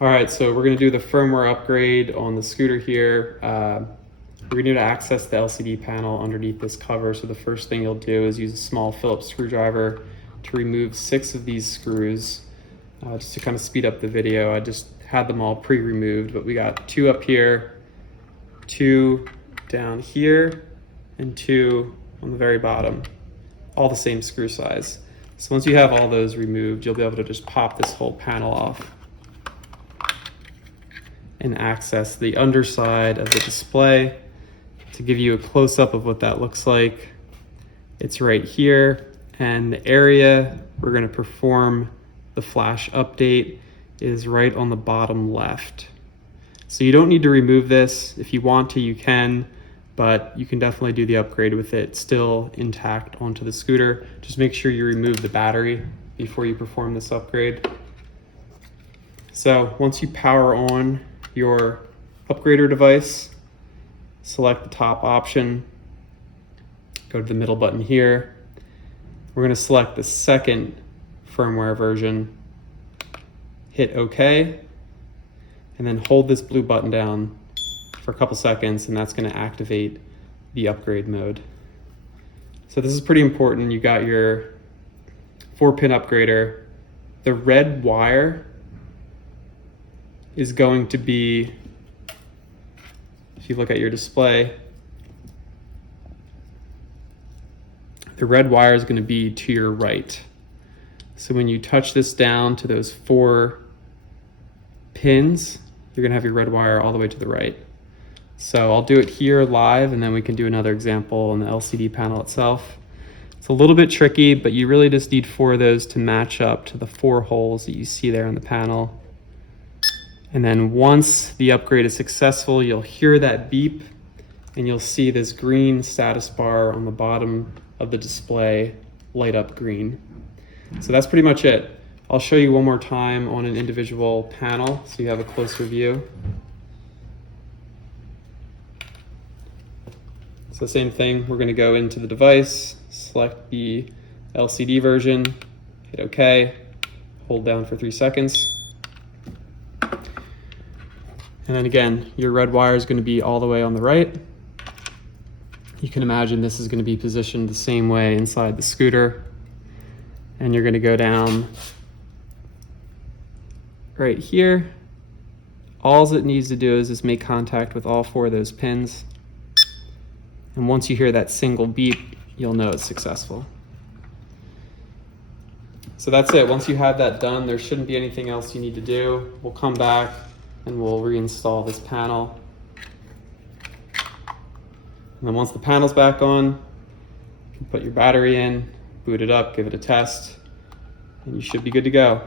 All right, so we're gonna do the firmware upgrade on the scooter here. We're gonna need to access the LCD panel underneath this cover. So the first thing you'll do is use a small Phillips screwdriver to remove 6 of these screws. Just to kind of speed up the video, I just had them all pre-removed, but we got 2 up here, 2 down here, and 2 on the very bottom, all the same screw size. So once you have all those removed, you'll be able to just pop this whole panel off and access the underside of the display. To give you a close-up of what that looks like, it's right here, and the area we're going to perform the flash update is right on the bottom left. So you don't need to remove this. If you want to, you can, but you can definitely do the upgrade with it still intact onto the scooter. Just make sure you remove the battery before you perform this upgrade. So once you power on your upgrader device, select the top option, go to the middle button here. We're going to select the second firmware version, hit OK, and then hold this blue button down for a couple seconds, and that's going to activate the upgrade mode. So this is pretty important. You got your 4-pin upgrader. The red wire is going to be, if you look at your display, the red wire is going to be to your right. So when you touch this down to those 4 pins, you're going to have your red wire all the way to the right. So I'll do it here live, and then we can do another example on the LCD panel itself. It's a little bit tricky, but you really just need 4 of those to match up to the 4 holes that you see there on the panel. And then once the upgrade is successful, you'll hear that beep, and you'll see this green status bar on the bottom of the display light up green. So that's pretty much it. I'll show you one more time on an individual panel so you have a closer view. So same thing, we're going to go into the device, select the LCD version, hit OK, hold down for 3 seconds. And then again, your red wire is going to be all the way on the right. You can imagine this is going to be positioned the same way inside the scooter. And you're going to go down right here. All it needs to do is just make contact with all 4 of those pins. And once you hear that single beep, you'll know it's successful. So that's it. Once you have that done, there shouldn't be anything else you need to do. We'll come back and we'll reinstall this panel. And then once the panel's back on, you can put your battery in, boot it up, give it a test, and you should be good to go.